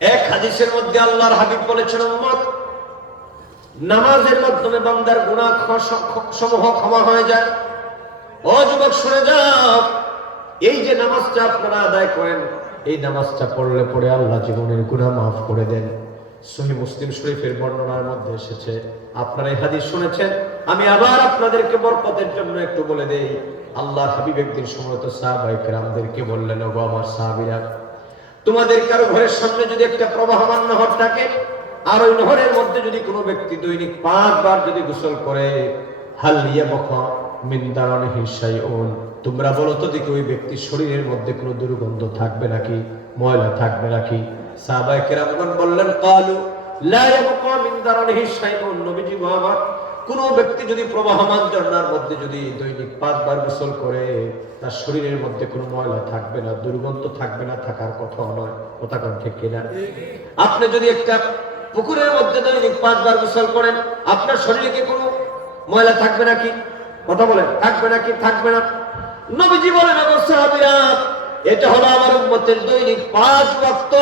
এক হাদিসের মধ্যে আল্লাহর হাবিব বলেছেন, উম্মত, নামাজের মাধ্যমে বান্দার গুনাহ সমূহ ক্ষমা হয়ে যায়। ও যুবক, শুনে যাও, এই যে নামাজটা আপনারা আদায় করেন, এই নামাজটা পড়লে পরে আল্লাহ জীবনের গুনাহ মাফ করে দেন। সহিহ মুসলিম শরীফের বর্ণনার মধ্যে এসেছে। আপনারা এই হাদিস শুনেছেন, আমি আবার আপনাদেরকে বরকতের জন্য একটু বলে দেই। আল্লাহর হাবিব একদিন সময় তো সাহাবায়ে কেরামদেরকে বললেন, ওগো আমার সাহাবীরা, তোমাদের কারো ঘরের সামনে যদি একটা প্রবাহমান নহর থাকে, আর ওই নহরের মধ্যে যদি কোনো ব্যক্তি দৈনিক 5 বার যদি গোসল করে, হাল ইয়াবকা মিন দারানিহি শাইউন, তোমরা বলো তো দেখি ওই ব্যক্তির শরীরের মধ্যে কোনো দুর্গন্ধ থাকবে নাকি, ময়লা থাকবে নাকি? সাহাবায়ে কেরামগণ বললেন, ক্বালু লা ইয়াবকা মিন দারানিহি শাইউন, নবীজি গো আমার, কোন ব্যক্তি যদি প্রবাহমান ঝর্ণার মধ্যে যদি দৈনিক 5 বার গোসল করে, তার শরীরের মধ্যে কোনো ময়লা থাকবে না, দুর্গন্ধ থাকবে না, থাকার কথা নয়। কথা কোন ঠিক কিনা? আপনি যদি একটা পুকুরের মধ্যে দৈনিক 5 বার গোসল করেন, আপনার শরীরে কি কোনো ময়লা থাকবে নাকি? কথা বলেন, থাকবে নাকি? থাকবে না। নবীজি বলেন, ওগো সাহাবীরা, এটা হলো আমার উম্মতের দৈনিক 5 ওয়াক্ত